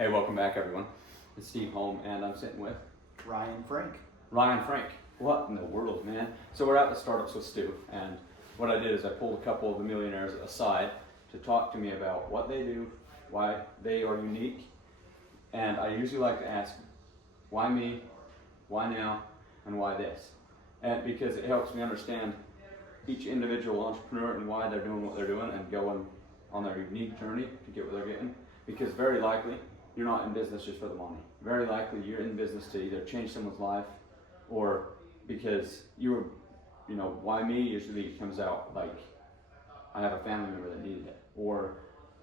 Hey, welcome back, everyone. It's Steve Holm, and I'm sitting with Ryan Frank. Ryan Frank. What in the world, man? So we're at the Startups with Stu, and what I did is I pulled a couple of the millionaires aside to talk to me about what they do, why they are unique, and I usually like to ask, why me, why now, and why this? And because it helps me understand each individual entrepreneur and why they're doing what they're doing and going on their unique journey to get what they're getting. Because very likely, you're not in business just for the money. Very likely you're in business to either change someone's life or because why me usually comes out like I have a family member that needed it, or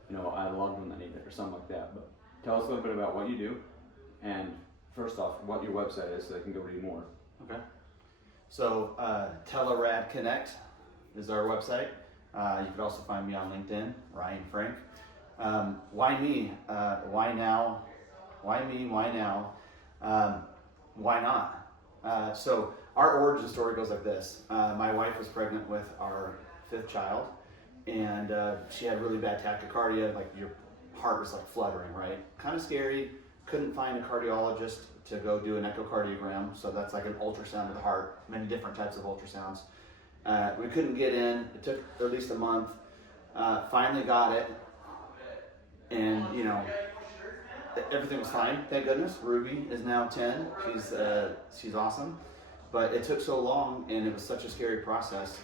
I had a loved one that needed it, or something like that. But tell us a little bit about what you do, and first off, what your website is so they can go read more. Okay. So Telerad Connect is our website. You can also find me on LinkedIn, Ryan Frank. Why me? Why now? Why me? Why now? Why not? So our origin story goes like this. My wife was pregnant with our fifth child, and she had really bad tachycardia. Like your heart was like fluttering, right? Kind of scary. Couldn't find a cardiologist to go do an echocardiogram. So that's like an ultrasound of the heart. Many different types of ultrasounds. We couldn't get in. It took at least a month. Finally got it. And everything was fine, thank goodness. Ruby is now 10. She's awesome, but it took so long, and it was such a scary process.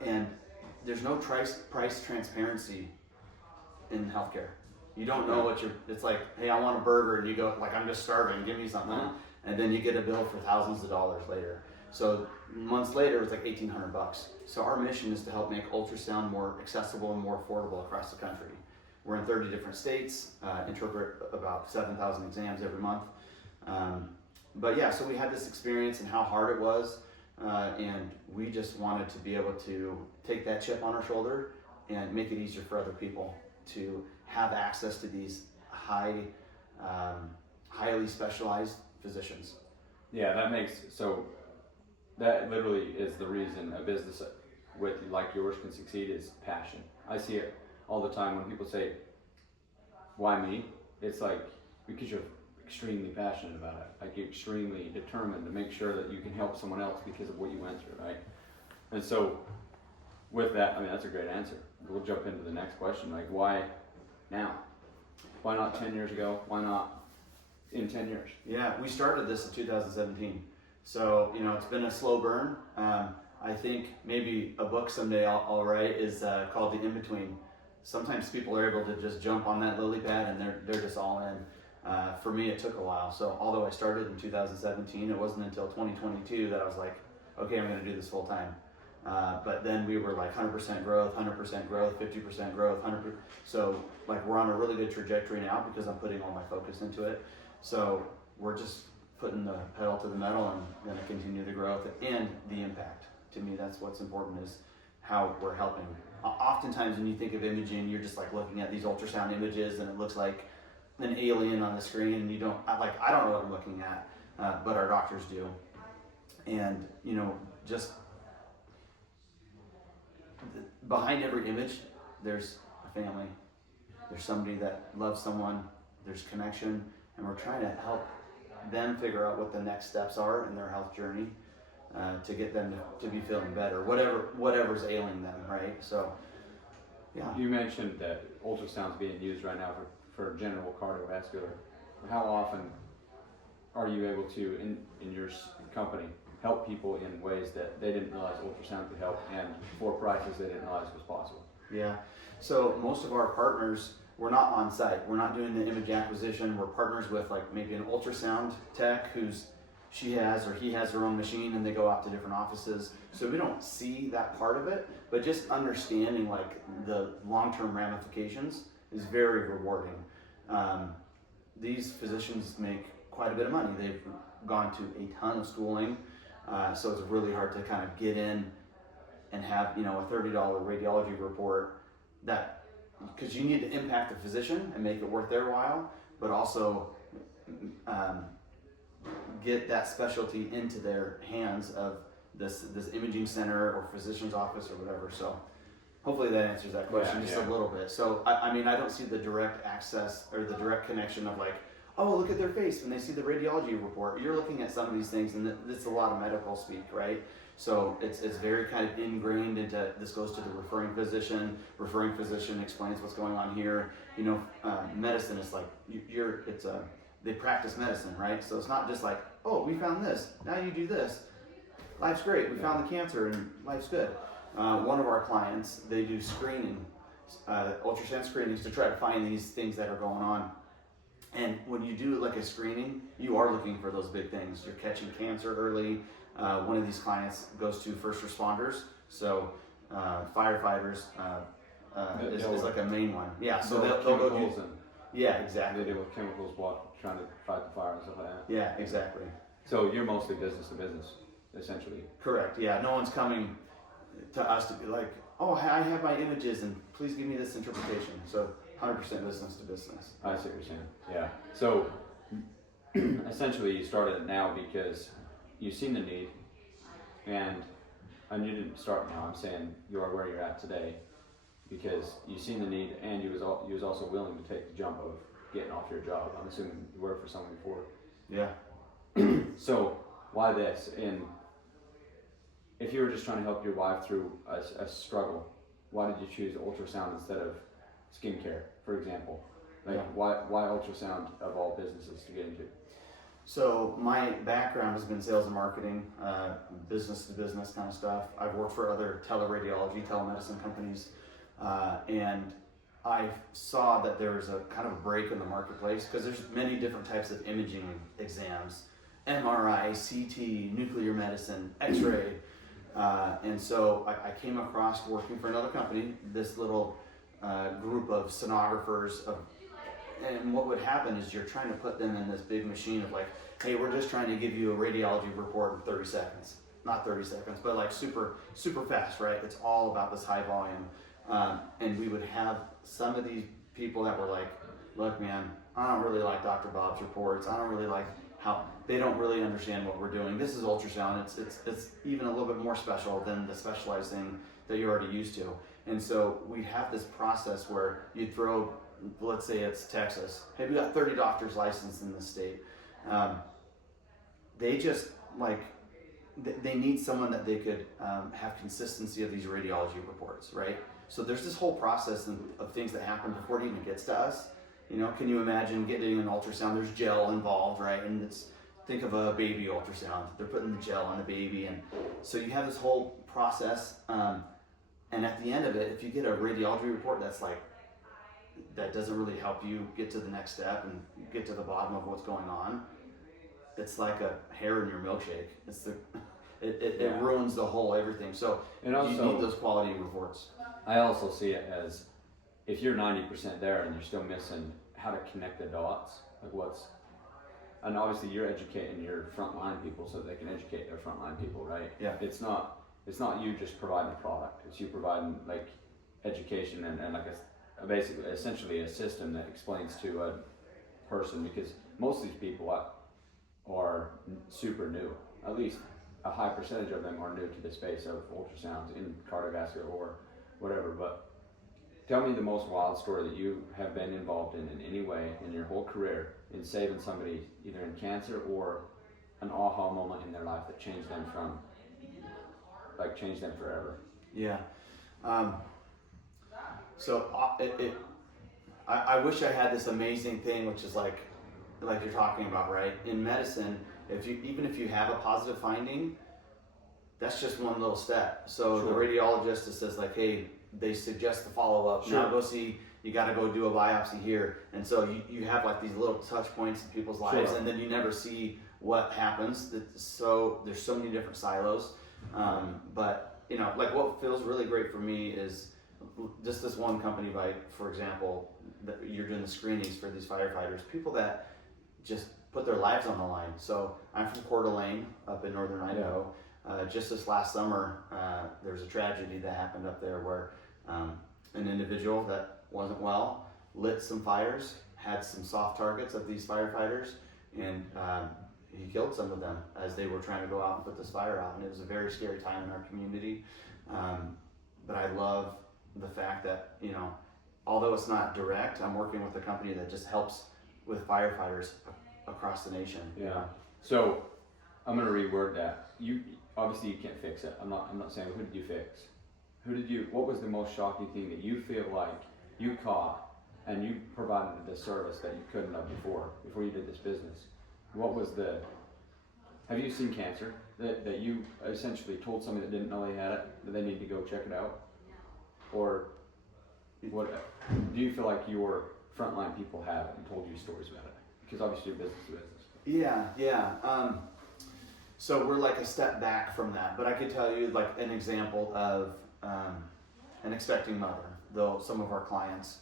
And there's no price transparency in healthcare. You don't know what it's like. Hey, I want a burger, and you go like, I'm just starving. Give me something, and then you get a bill for thousands of dollars later. So months later, it's like $1,800. So our mission is to help make ultrasound more accessible and more affordable across the country. We're in 30 different states, interpret about 7,000 exams every month. But yeah, so we had this experience and how hard it was, and we just wanted to be able to take that chip on our shoulder and make it easier for other people to have access to these highly specialized physicians. Yeah, that literally is the reason a business with like yours can succeed is passion. I see it all the time when people say, why me? It's like, because you're extremely passionate about it. Like you're extremely determined to make sure that you can help someone else because of what you went through, right? And so with that, that's a great answer. We'll jump into the next question. Like, why now? Why not 10 years ago? Why not in 10 years? Yeah, we started this in 2017. So, it's been a slow burn. I think maybe a book someday I'll write is called The In-Between. Sometimes people are able to just jump on that lily pad and they're just all in. For me, it took a while. So although I started in 2017, it wasn't until 2022 that I was like, okay, I'm going to do this full time. But then we were like 100% growth, 100% growth, 50% growth, 100%. So like we're on a really good trajectory now because I'm putting all my focus into it. So we're just putting the pedal to the metal and going to continue the growth and the impact. To me, that's what's important, is how we're helping. Oftentimes when you think of imaging, you're just like looking at these ultrasound images and it looks like an alien on the screen, and I don't know what I'm looking at, but our doctors do. And just behind every image, there's a family. There's somebody that loves someone. There's connection, and we're trying to help them figure out what the next steps are in their health journey to get them to be feeling better, whatever's ailing them, right? So, yeah. You mentioned that ultrasound's being used right now for general cardiovascular. How often are you able to, in your company, help people in ways that they didn't realize ultrasound could help, and for prices they didn't realize was possible? Yeah. So most of our partners, we're not on site. We're not doing the image acquisition. We're partners with like maybe an ultrasound tech he has their own machine, and they go out to different offices. So we don't see that part of it, but just understanding like the long-term ramifications is very rewarding. These physicians make quite a bit of money. They've gone to a ton of schooling, so it's really hard to kind of get in and have a $30 radiology report, that because you need to impact the physician and make it worth their while, but also get that specialty into their hands of this imaging center or physician's office or whatever. So hopefully that answers that question just Yeah. a little bit. So I mean, I don't see the direct access or the direct connection of like, oh, look at their face when they see the radiology report. You're looking at some of these things, and it's a lot of medical speak, right? So it's very kind of ingrained into, this goes to the referring physician. Referring physician explains what's going on here. You know, medicine is like, they practice medicine, right? So it's not just like, oh, we found this, now you do this. Life's great, we found the cancer and life's good. One of our clients, they do screening, ultrasound screenings to try to find these things that are going on. And when you do like a screening, you are looking for those big things. You're catching cancer early. One of these clients goes to first responders, so firefighters is like a main one. Yeah, so they'll go do. Yeah, exactly. They deal with chemicals while trying to fight the fire and stuff like that. Yeah, exactly. So you're mostly business to business, essentially. Correct. Yeah, no one's coming to us to be like, oh, I have my images and please give me this interpretation. So 100% business to business. I see what you're saying. Yeah. So essentially, you started it now because you've seen the need, and you didn't start now. I'm saying you are where you're at today because you've seen the need, and you was also willing to take the jump of getting off your job. I'm assuming you worked for someone before. Yeah. So why this? And if you were just trying to help your wife through a struggle, why did you choose ultrasound instead of skincare, for example? Like, Yeah. why ultrasound of all businesses to get into? So my background has been sales and marketing, business to business kind of stuff. I've worked for other teleradiology, telemedicine companies, and I saw that there was a kind of a break in the marketplace because there's many different types of imaging exams, MRI, CT, nuclear medicine, X-ray, and so I came across, working for another company, this little group of sonographers and what would happen is you're trying to put them in this big machine of like, hey, we're just trying to give you a radiology report in 30 seconds. Not 30 seconds, but like super, super fast, right? It's all about this high volume. And we would have some of these people that were like, look, man, I don't really like Dr. Bob's reports. I don't really like how they don't really understand what we're doing. This is ultrasound. It's even a little bit more special than the specialized thing that you're already used to. And so we have this process where you throw, let's say it's Texas. Hey, we got 30 doctors licensed in this state. They just like, they need someone that they could have consistency of these radiology reports, right? So there's this whole process of things that happen before it even gets to us. You know, can you imagine getting an ultrasound? There's gel involved, right? And think of a baby ultrasound. They're putting the gel on a baby. And so you have this whole process. And at the end of it, if you get a radiology report that doesn't really help you get to the next step and get to the bottom of what's going on, it's like a hair in your milkshake. It ruins the whole everything. So And also, you need those quality reports. I also see it as if you're 90% there and you're still missing how to connect the dots, and obviously you're educating your frontline people so they can educate their frontline people, right? Yeah. It's not you just providing a product. It's you providing like education and like basically essentially a system that explains to a person, because most of these people are super new. At least a high percentage of them are new to the space of ultrasounds in cardiovascular or whatever. But tell me the most wild story that you have been involved in any way in your whole career in saving somebody either in cancer or an aha moment in their life that changed them forever. Yeah. I wish I had this amazing thing, which is like you're talking about, right? In medicine, even if you have a positive finding, that's just one little step. So the radiologist just says like, hey, they suggest the follow-up. Now go see, you got to go do a biopsy here. And so you have like these little touch points in people's lives, and then you never see what happens. So there's so many different silos. But you know, like what feels really great for me is just this one company, for example, that you're doing the screenings for these firefighters, people that just put their lives on the line. So I'm from Coeur d'Alene up in northern Idaho. Just this last summer, there was a tragedy that happened up there where an individual that wasn't well lit some fires, had some soft targets of these firefighters, and he killed some of them as they were trying to go out and put this fire out. And it was a very scary time in our community. But I love the fact that, you know, although it's not direct, I'm working with a company that just helps with firefighters across the nation. Yeah. So I'm gonna reword that. You obviously you can't fix it. I'm not saying who did you fix. What was the most shocking thing that you feel like you caught and you provided the service that you couldn't have before you did this business? What was have you seen cancer that you essentially told somebody that didn't know they had it that they need to go check it out? Or what do you feel like your frontline people have and told you stories about it? Because obviously you're business to business. Yeah. So we're like a step back from that, but I could tell you like an example of an expecting mother. Though some of our clients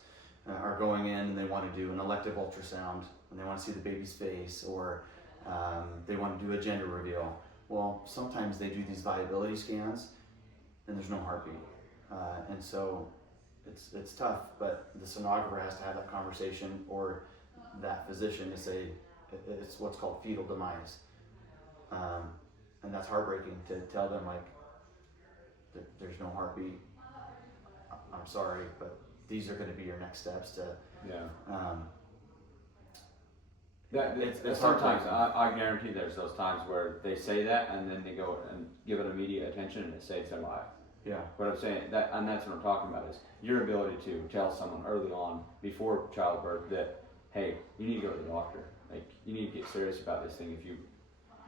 are going in and they want to do an elective ultrasound and they want to see the baby's face, or they want to do a gender reveal. Well, sometimes they do these viability scans and there's no heartbeat, and so it's tough. But the sonographer has to have that conversation, or that physician, to say it's what's called fetal demise, and that's heartbreaking to tell them, like, there's no heartbeat. I'm sorry, but these are going to be your next steps to. Yeah. It's Sometimes I guarantee there's those times where they say that and then they go and give it immediate attention and it saves their life. Yeah. What I'm saying, and that's what I'm talking about, is your ability to tell someone early on before childbirth that, hey, you need to go to the doctor. Like, you need to get serious about this thing.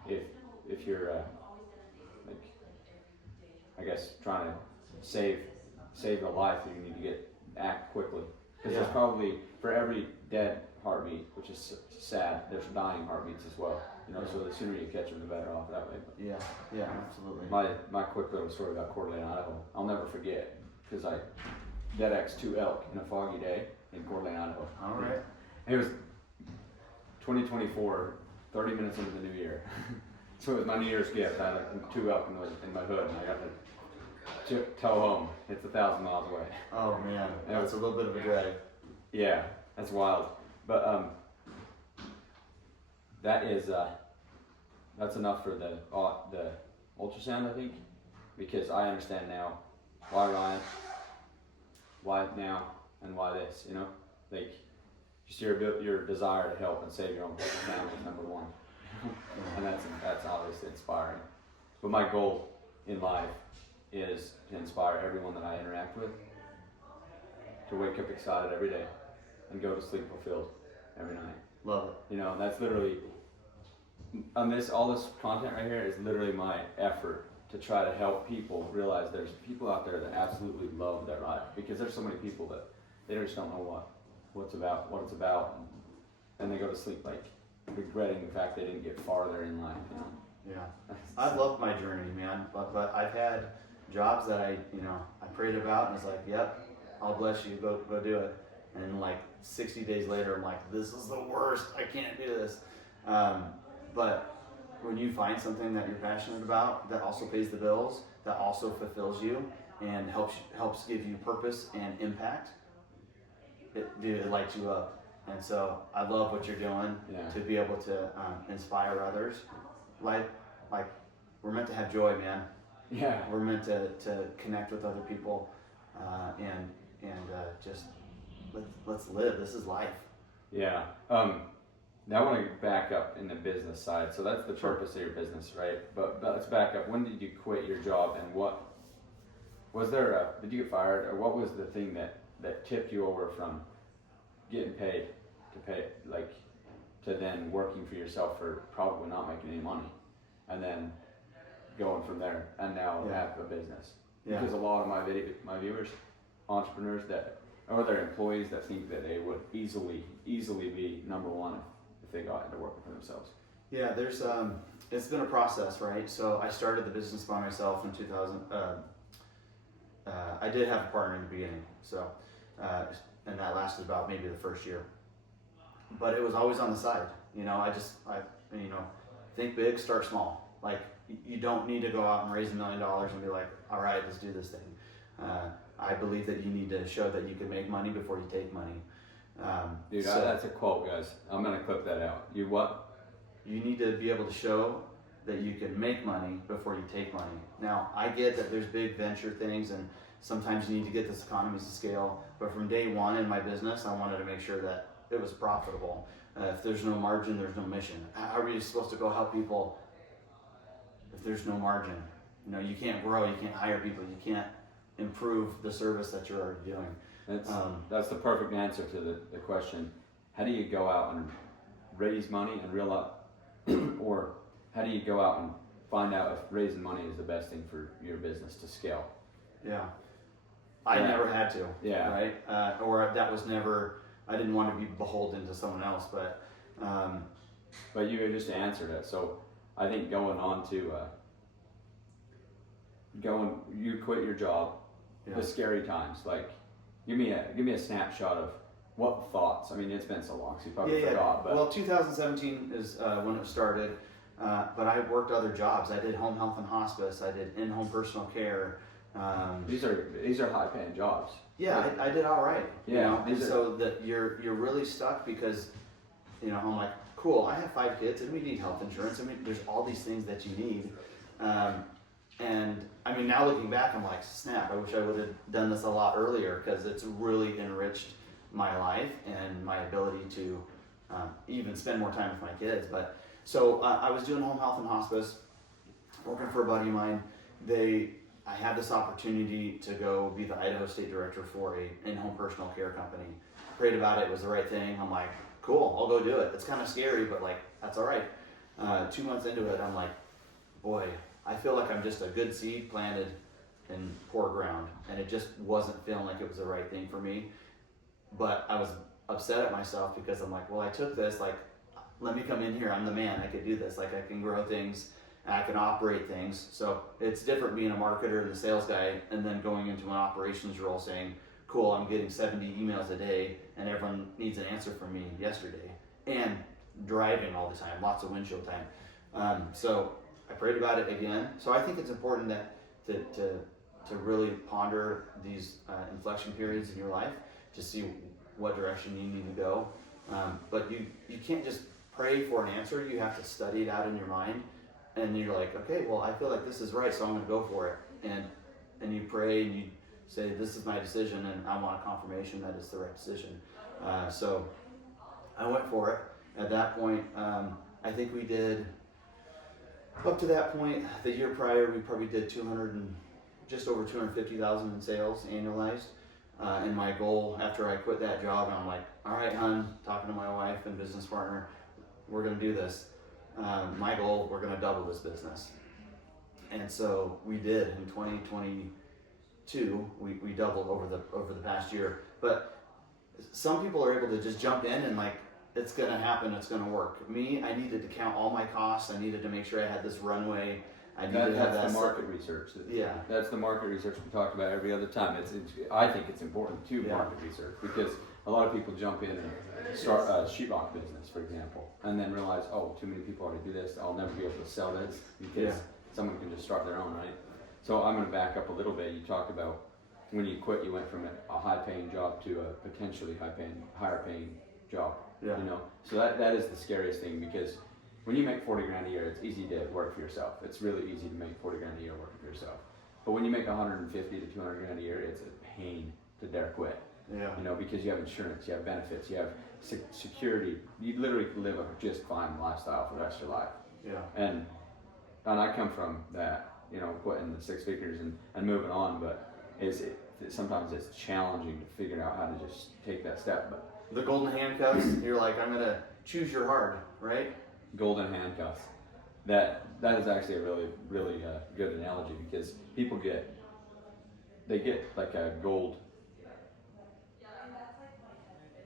If you're like, I guess, trying to save a life, you need to act quickly. Because there's probably, for every dead heartbeat, which is sad, there's dying heartbeats as well. You know, so the sooner you catch them, the better off that way. But yeah, absolutely. My quick little story about Coeur d'Alene, Idaho, I'll never forget, because I dead 2 elk in a foggy day in Coeur d'Alene, Idaho. All right. It was 2024, 30 minutes into the new year. So it was my New Year's gift. I had like 2 elk in my hood, and I got to tow home. It's 1,000 miles away. Oh man, that's a little bit of a drag. Yeah, that's wild. But that's enough for the ultrasound, I think, because I understand now why Ryan, why now, and why this. You know, like, just your desire to help and save your own family is number one, and that's obviously inspiring. But my goal in life is to inspire everyone that I interact with to wake up excited every day and go to sleep fulfilled every night. Love it. You know, that's literally, all this content right here is literally my effort to try to help people realize there's people out there that absolutely love their life, because there's so many people that they just don't know what it's about, and they go to sleep like regretting the fact they didn't get farther in life, you know. Yeah, I've loved my journey, man, but I've had jobs that I prayed about and it's like, yep, I'll bless you, go do it. And like 60 days later, I'm like, this is the worst, I can't do this. But when you find something that you're passionate about, that also pays the bills, that also fulfills you and helps give you purpose and impact, it lights you up. And so I love what you're doing, to be able to inspire others. Like we're meant to have joy, man. Yeah. We're meant to connect with other people, and just let's live. This is life. Yeah. Now I want to back up in the business side. So that's the purpose of your business, right? But let's back up. When did you quit your job, and what was there? Did you get fired, or what was the thing that tipped you over from getting paid to then working for yourself for probably not making any money, and then going from there, and now have a business? Yeah. Because a lot of my viewers, entrepreneurs or their employees that think that they would easily be number one if they got into working for themselves. Yeah, there's it's been a process, right? So I started the business by myself in 2000. I did have a partner in the beginning, so and that lasted about maybe the first year. But it was always on the side. You know, I think big, start small. Like, you don't need to go out and raise $1 million and be like, all right, let's do this thing. I believe that you need to show that you can make money before you take money. Dude, that's a quote, guys. I'm gonna clip that out. You what? You need to be able to show that you can make money before you take money. Now, I get that there's big venture things and Sometimes you need to get this economies of scale. But from day one in my business, I wanted to make sure that it was profitable. If there's no margin, there's no mission. How are you supposed to go help people if there's no margin? You know, you can't grow, you can't hire people, you can't improve the service that you're already doing. That's the perfect answer to the question. How do you go out and raise money and realize, or how do you go out and find out if raising money is the best thing for your business to scale? Yeah. I never had to. Yeah. Right? Or that was never, I didn't want to be beholden to someone else, but you just answered it. So I think going on to you quit your job, the scary times. Like, give me a snapshot of what thoughts. I mean, it's been so long, so you probably forgot. But well, 2017 is when it started. But I worked other jobs. I did home health and hospice. I did in-home personal care. These are high-paying jobs. Yeah, I did all right. Yeah, so that you're really stuck because, I'm like, cool. I have 5 kids, and we need health insurance. I mean, there's all these things that you need. And I mean, now looking back, I'm like, snap. I wish I would have done this a lot earlier because it's really enriched my life and my ability to even spend more time with my kids. But so I was doing home health and hospice, working for a buddy of mine. I had this opportunity to go be the Idaho State Director for a in-home personal care company. Prayed about it, it was the right thing. I'm like, cool, I'll go do it. It's kind of scary, but like, that's all right. 2 months into it, I'm like, boy, I feel like I'm just a good seed planted in poor ground, and it just wasn't feeling like it was the right thing for me. But I was upset at myself because I'm like, well, I took this, like, let me come in here, I'm the man, I could do this, like I can grow things, and I can operate things. So it's different being a marketer and the sales guy and then going into an operations role saying, cool, I'm getting 70 emails a day and everyone needs an answer from me yesterday, and driving all the time, lots of windshield time. So I prayed about it again. So I think it's important that to really ponder these inflection periods in your life to see what direction you need to go. But you can't just pray for an answer. You have to study it out in your mind, and you're like, okay, well, I feel like this is right, so I'm going to go for it. And you pray and you say, this is my decision, and I want a confirmation that it's the right decision. So I went for it. At that point, I think we did, up to that point, the year prior, we probably did just over 250,000 in sales annualized. And my goal after I quit that job, I'm like, all right, hon, talking to my wife and business partner, we're going to do this. My goal, we're going to double this business. And so we did in 2022, we doubled over the past year. But some people are able to just jump in and like, it's going to happen, it's going to work. Me, I needed to count all my costs. I needed to make sure I had this runway. That's the market research. Yeah. That's the market research we talked about every other time. I think it's important to market research because a lot of people jump in and start a sheetrock business, for example, and then realize, oh, too many people already do this. I'll never be able to sell this because someone can just start their own, right? So I'm going to back up a little bit. You talked about when you quit, you went from a high-paying job to a potentially higher-paying job. Yeah. So that is the scariest thing because when you make 40 grand a year, it's easy to work for yourself. It's really easy to make 40 grand a year working for yourself. But when you make 150 to 200 grand a year, it's a pain to dare quit. Yeah. Because you have insurance, you have benefits, you have security. You literally can live a just fine lifestyle for the rest of your life. Yeah. And I come from that, quitting the 6 figures and moving on, but sometimes it's challenging to figure out how to just take that step. But the golden handcuffs, you're like, I'm going to choose your heart, right? Golden handcuffs. That is actually a really, really good analogy because people get like a gold.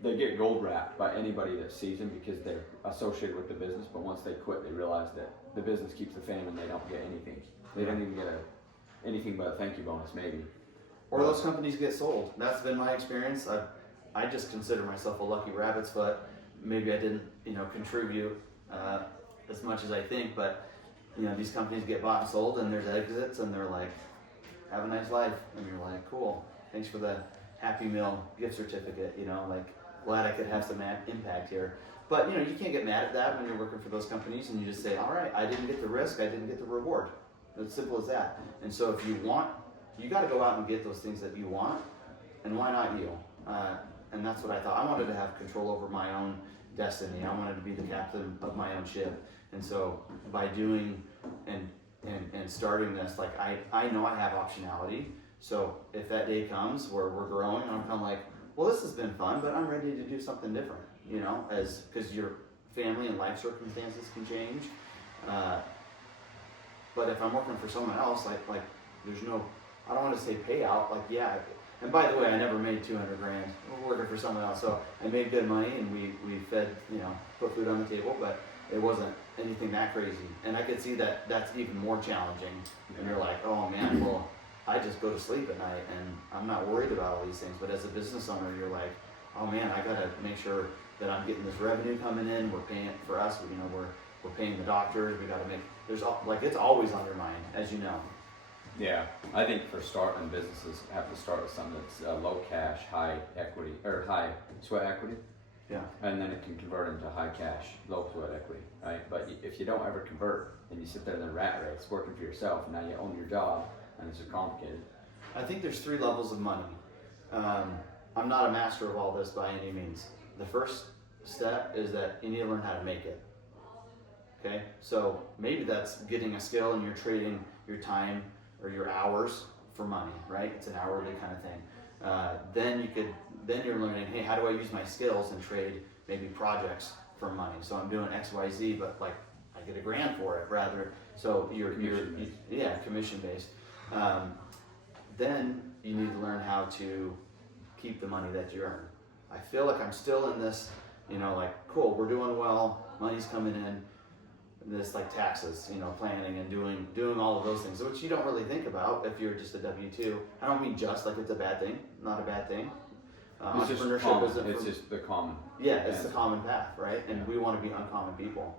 They get gold wrapped by anybody that sees them because they're associated with the business. But once they quit, they realize that the business keeps the fame and they don't get anything. They don't even get anything but a thank you bonus, maybe. Or those companies get sold. That's been my experience. I just consider myself a lucky rabbit's foot. Maybe I didn't, contribute as much as I think, but these companies get bought and sold, and there's exits, and they're like, "Have a nice life," and you're like, "Cool, thanks for the Happy Meal gift certificate." Like, glad I could have some impact here. But you can't get mad at that when you're working for those companies, and you just say, "All right, I didn't get the risk, I didn't get the reward." It's simple as that. And so if you want you got to go out and get those things that you want, and why not you? And that's what I thought. I wanted to have control over my own destiny. I wanted to be the captain of my own ship. And so by doing and starting this, like I know I have optionality. So if that day comes where we're growing, I'm kind of like, well, this has been fun, but I'm ready to do something different, you know, because your family and life circumstances can change. But if I'm working for someone else, like there's no, I don't want to say payout, like, yeah. And by the way, I never made 200 grand working for someone else. So I made good money and we fed, you know, put food on the table, but it wasn't anything that crazy. And I could see that that's even more challenging. And you're like, oh man, well, I just go to sleep at night and I'm not worried about all these things. But as a business owner, you're like, oh man, I gotta make sure that I'm getting this revenue coming in. We're paying for us, you know, we're paying the doctors. We gotta make, it's always on your mind, as you know. Yeah, I think for starting businesses, have to start with something that's low cash, high equity, or high sweat equity. Yeah. And then it can convert into high cash, low sweat equity, right? But if you don't ever convert and you sit there in the rat race working for yourself, and now you own your job, and it's just complicated. I think there's 3 levels of money. I'm not a master of all this by any means. The first step is that you need to learn how to make it. Okay, so maybe that's getting a skill and you're trading your time or your hours for money, right? It's an hourly kind of thing. Then you're learning, hey, how do I use my skills and trade maybe projects for money? So I'm doing X, Y, Z, but like I get $1,000 for it rather. So you're commission based. Then you need to learn how to keep the money that you earn. I feel like I'm still in this, you know, like, cool, we're doing well, money's coming in, this like taxes, you know, planning and doing all of those things, which you don't really think about if you're just a W-2. I don't mean just like it's a bad thing, not a bad thing. Entrepreneurship isn't. It's just the common. Yeah, it's the common path, right? And we want to be uncommon people.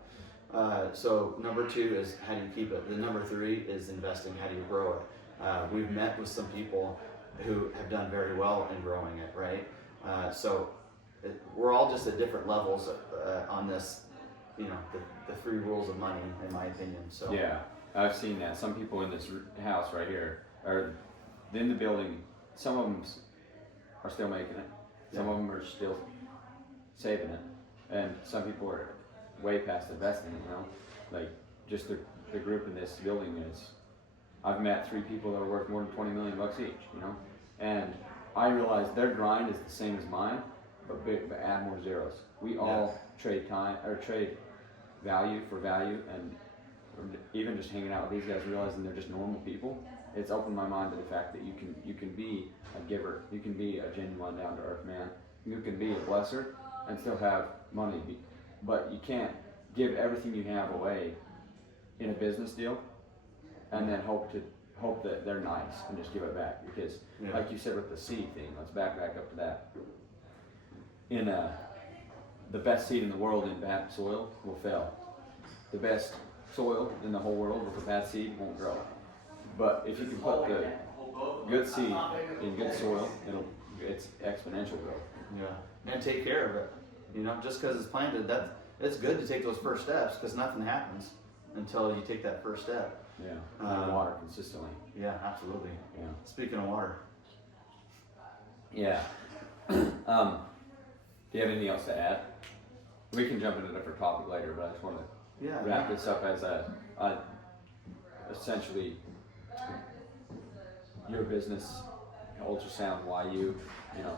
So number 2 is how do you keep it? The number 3 is investing. How do you grow it? We've met with some people who have done very well in growing it, right? We're all just at different levels on this, you know, the 3 rules of money, in my opinion. So yeah, I've seen that. Some people in this house right here are in the building. Some of them are still making it. Some of them are still saving it, and some people are way past investing. You know, like just the group in this building is. I've met 3 people that are worth more than $20 million each. You know, and I realize their grind is the same as mine, but add more zeros. We all trade time or trade value for value, and even just hanging out with these guys, realizing they're just normal people. It's opened my mind to the fact that you can be a giver, you can be a genuine down to earth man, you can be a blesser and still have money, but you can't give everything you have away in a business deal and then hope that they're nice and just give it back, because like you said with the seed thing, let's back up to that. In the best seed in the world in bad soil will fail. The best soil in the whole world with a bad seed won't grow. But if you can put the good seed in good soil, it's exponential growth. Yeah, and take care of it. You know, just because it's planted, it's good to take those first steps, because nothing happens until you take that first step. Yeah, and water consistently. Yeah, absolutely. Yeah. Speaking of water. Yeah. Do you have anything else to add? We can jump into a different topic later, but I just want to wrap this up as a essentially your business, ultrasound, why you know,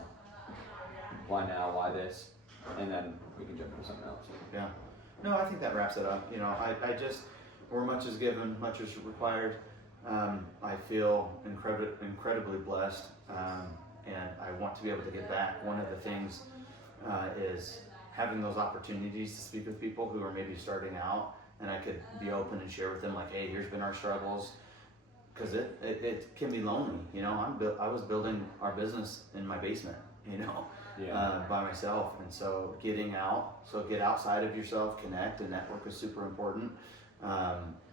why now, why this, and then we can jump into something else. Yeah. No, I think that wraps it up. You know, I just, where much is given, much is required. I feel incredibly blessed, and I want to be able to get back. One of the things is having those opportunities to speak with people who are maybe starting out, and I could be open and share with them, like, hey, here's been our struggles, because it can be lonely. You know, I was building our business in my basement, you know, by myself, and so getting out, get outside of yourself, connect, and network is super important.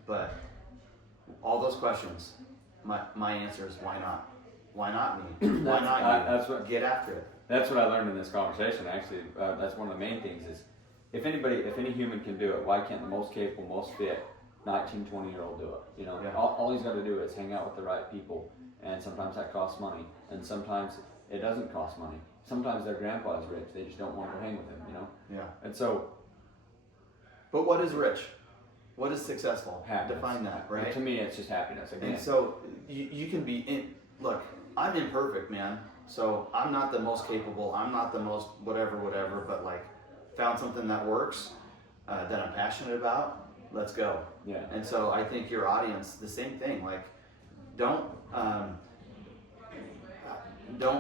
But all those questions, my answer is why not? Why not me? Why not you? Get after it. That's what I learned in this conversation. Actually, that's one of the main things is if any human can do it, why can't the most capable, most fit 19, 20-year-old do it? You know, all he's got to do is hang out with the right people and sometimes that costs money, and sometimes it doesn't cost money. Sometimes their grandpa is rich, they just don't want to hang with him, you know? Yeah. And so, But what is rich? What is successful? happiness. Define that, right? To me, it's just happiness, again. And so you can be look, I'm imperfect, man. So I'm not the most capable, I'm not the most whatever, but like found something that works, that I'm passionate about, let's go. Yeah. And so I think your audience, the same thing, like don't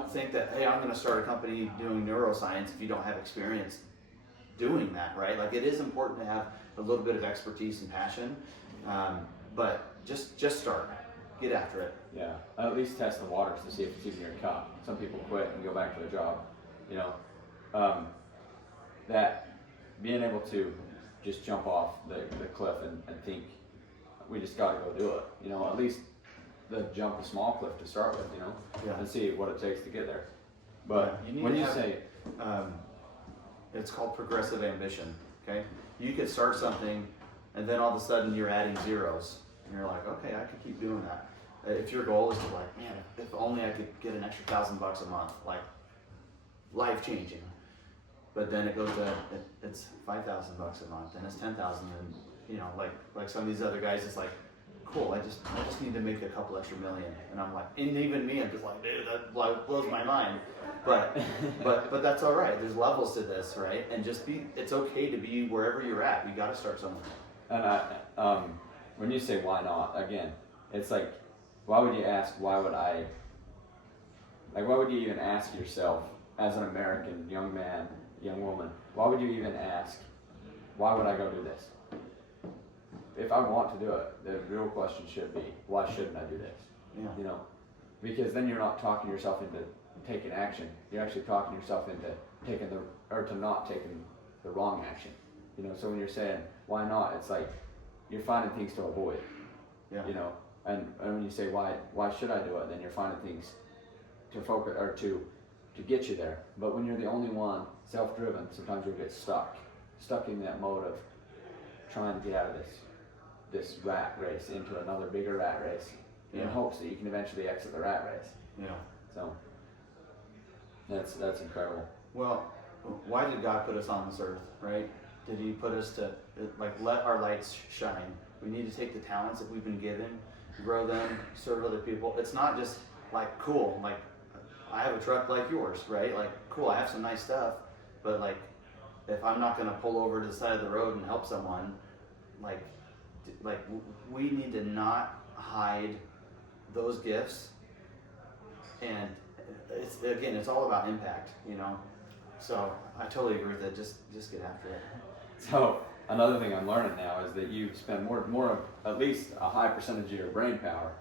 think that, hey, I'm gonna start a company doing neuroscience if you don't have experience doing that, right? Like it is important to have a little bit of expertise and passion, but just start, get after it. Yeah, at least test the waters to see if it's even your cup. Some people quit and go back to their job, you know. That being able to just jump off the cliff and think, we just got to go do it, you know, at least jump a small cliff to start with, you know, Yeah. and see what it takes to get there. But You need when to you have- say, It's called progressive ambition, okay? You could start something and then all of a sudden you're adding zeros. And you're like, okay, I could keep doing that. If your goal is to like, man, if only I could get an extra $1,000 a month, like life changing. But then it goes to, it's $5,000 a month and it's 10,000 and you know, like some of these other guys, it's like, cool, I just need to make a couple extra million. And I'm like, and even me, I'm just like, dude, that blows my mind. But that's all right. There's levels to this, right? And it's okay to be wherever you're at. You got to start somewhere. and when you say why not, again, it's like, why would you ask, why would you even ask yourself as an American young man, young woman, why would you even ask, why would I go do this? If I want to do it, the real question should be, why shouldn't I do this? Yeah. You know, because then you're not talking yourself into taking action. You're actually talking yourself into not taking the wrong action. You know, so when you're saying why not, it's like you're finding things to avoid. Yeah. You know, and when you say why should I do it, then you're finding things to focus or to get you there. But when you're the only one self-driven, sometimes you'll get stuck in that mode of trying to get out of this rat race into another bigger rat race in hopes that you can eventually exit the rat race. Yeah. So that's incredible. Well, why did God put us on this earth, right? Did He put us to like let our lights shine? We need to take the talents that we've been given, grow them, serve other people. It's not just like cool, like I have a truck like yours, right? Like cool, I have some nice stuff, but like if I'm not gonna pull over to the side of the road and help someone, like we need to not hide those gifts. And it's all about impact, you know. So I totally agree with that. Just get after it. So another thing I'm learning now is that you spend more of at least a high percentage of your brain power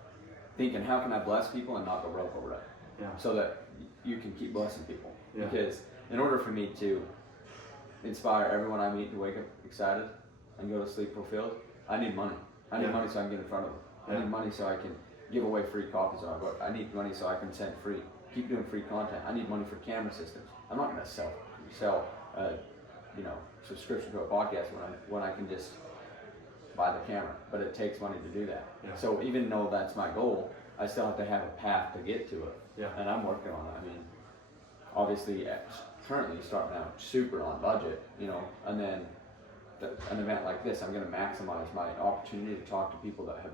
thinking, how can I bless people and not go broke over it? Yeah. So that you can keep blessing people. Yeah. Because in order for me to inspire everyone I meet to wake up excited and go to sleep fulfilled, I need money. I need money so I can get in front of them. I need money so I can give away free copies on my book. I need money so I can keep doing free content. I need money for camera systems. I'm not going to sell subscription to a podcast when I can just buy the camera. But it takes money to do that. Yeah. So even though that's my goal, I still have to have a path to get to it. Yeah. And I'm working on it. I mean, obviously, currently starting out super on budget, you know, and then an event like this, I'm going to maximize my opportunity to talk to people that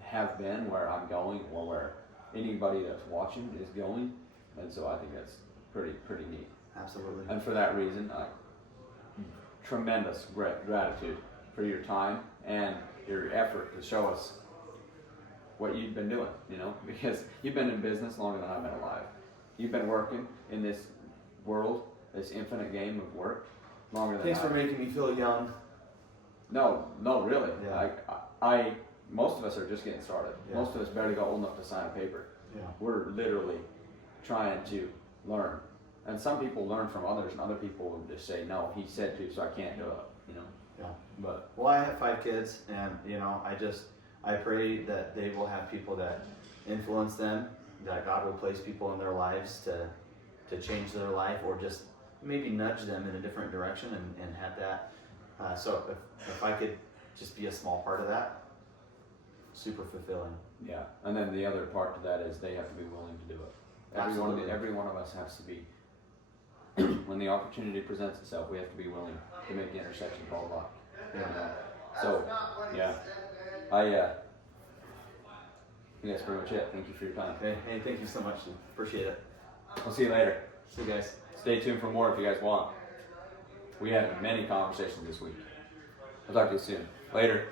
have been where I'm going or where anybody that's watching is going, and so I think that's pretty neat. Absolutely. And for that reason, tremendous gratitude for your time and your effort to show us what you've been doing, you know, because you've been in business longer than I've been alive. You've been working in this world, this infinite game of work, longer than Thanks for making me feel young. No, really. Yeah. I most of us are just getting started. Yeah. Most of us barely got old enough to sign a paper. Yeah. We're literally trying to learn. And some people learn from others, and other people will just say, no, he said to, so I can't do it, you know? Yeah. But, Well, I have 5 kids, and you know, I pray that they will have people that influence them, that God will place people in their lives to change their life, or just maybe nudge them in a different direction and have that. So if I could just be a small part of that, super fulfilling. Yeah, and then the other part to that is they have to be willing to do it. Absolutely. Every one of us has to be. When the opportunity presents itself, we have to be willing to make the intersection called luck. You know? So, yeah, I think that's pretty much it. Thank you for your time. Hey, thank you so much. Appreciate it. I'll see you later. See you guys. Stay tuned for more if you guys want. We had many conversations this week. I'll talk to you soon. Later.